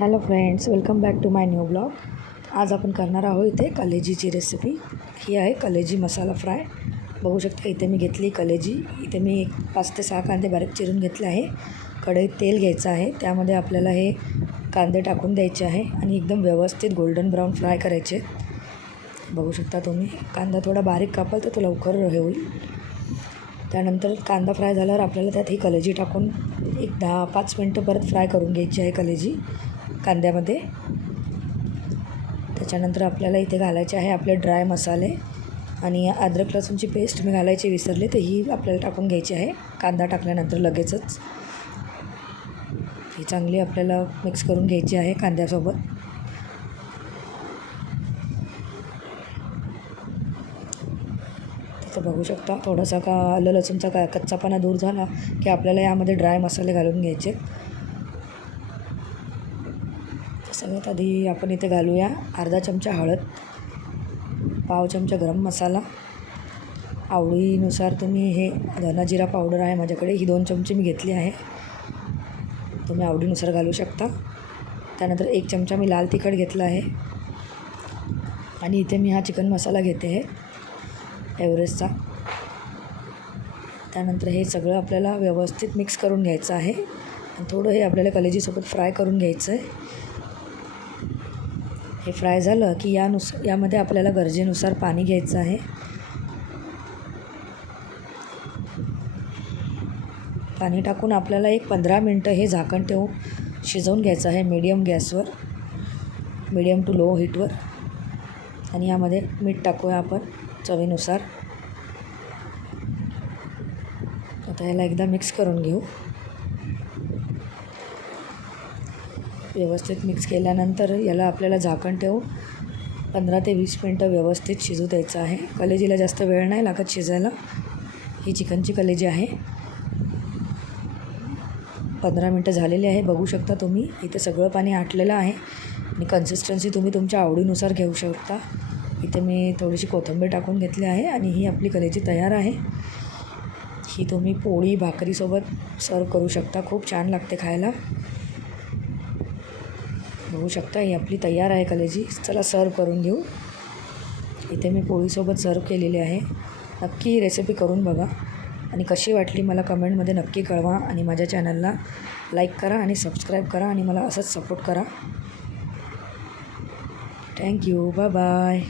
Hello friends, welcome back to my new blog. आज आपण करणार आहोत इथे कलेजीची रेसिपी. ही आहे कलेजी मसाला फ्राय. बघू शकता इथे मी घेतली कलेजी. इथे मी 5 ते 6 कांदे बारीक चिरून घेतले आहे. कढईत तेल घ्यायचं आहे. त्यामध्ये आपल्याला हे कांदे टाकून द्यायचे आहे आणि एकदम व्यवस्थित गोल्डन ब्राऊन फ्राय करायचे. बघू शकता तुम्ही, कांदा थोडा बारीक कापाल तर तो लवकर हे होईल. त्यानंतर कांदा फ्राय झाल्यावर आपल्याला त्यात ही कलेजी टाकून एक 10-5 मिनटं परत फ्राय करून घ्यायची आहे कलेजी कांद्यामध्ये. त्याच्यानंतर आपल्याला इथे घालायचे आहे आपले ड्राय मसाले आणि अद्रक लसूणची पेस्ट मी घालायची विसरले, तर ही आपल्याला टाकून घ्यायची आहे कांदा टाकल्यानंतर लगेचच. ही चांगली आपल्याला मिक्स करून घ्यायची आहे कांद्यासोबत. तर बघू शकता थोडासा आलं लसूणचा कच्चापणा दूर झाला की आपल्याला यामध्ये ड्राय मसाले घालून घ्यायचे. सगळ्यात आधी आपण इथे घालूया अर्धा चमचा हळद, पाव चमचा गरम मसाला, आवडीनुसार तुम्ही हे धना जिरा पावडर आहे माझ्याकडे, ही 2 चमचे मी घेतली आहे, तुम्ही आवडीनुसार घालू शकता. त्यानंतर 1 चमचा मी लाल तिखट घेतला आहे आणि इथे मी हा चिकन मसाला घेते आहे एव्हरेस्टचा. त्यानंतर हे सगळं आपल्याला व्यवस्थित मिक्स करून घ्यायचं आहे आणि थोडं हे आपल्याला कलेजीसोबत फ्राय करून घ्यायचं आहे. हे फ्राय झालं की यामध्ये आपल्याला गरजेनुसार पाणी घ्यायचं आहे. पाणी टाकून आपल्याला एक 15 मिनटं हे झाकण ठेवून शिजवून घ्यायचं आहे मीडियम गॅसवर, मीडियम टू लो हीटवर. आणि यामध्ये मीठ टाकूया आपण चवीनुसार. आता याला एकदा मिक्स करून घेऊ. व्यवस्थित मिक्स केल्यानंतर याला आपल्याला झाकण ठेवून 15 ते 20 मिनटं व्यवस्थित शिजू द्यायचं आहे. कलेजीला जास्त वेळ नाही लागत शिजायला. ही चिकनची कलेजी आहे. 15 मिनटं झालेली आहे. बघू शकता तुम्ही इथे सगळं पाणी आटलेलं आहे आणि कन्सिस्टन्सी तुम्ही तुमच्या आवडीनुसार घेऊ शकता. इथे मी थोडीशी कोथिंबीर टाकून घेतली आहे आणि ही आपली कलेजी तयार आहे. ही तुम्ही पोळी भाकरीसोबत सर्व करू शकता, खूप छान लागते खायला. बघू शकता ही आपली तयार आहे कलेजी. चला सर्व करून घेऊ. इथे मी पोळीसोबत सर्व केलेली आहे. नक्की ही रेसिपी करून बघा आणि कशी वाटली मला कमेंटमध्ये नक्की कळवा आणि माझ्या चॅनलला लाईक करा आणि सबस्क्राईब करा आणि मला असंच सपोर्ट करा. थँक्यू. Bye bye.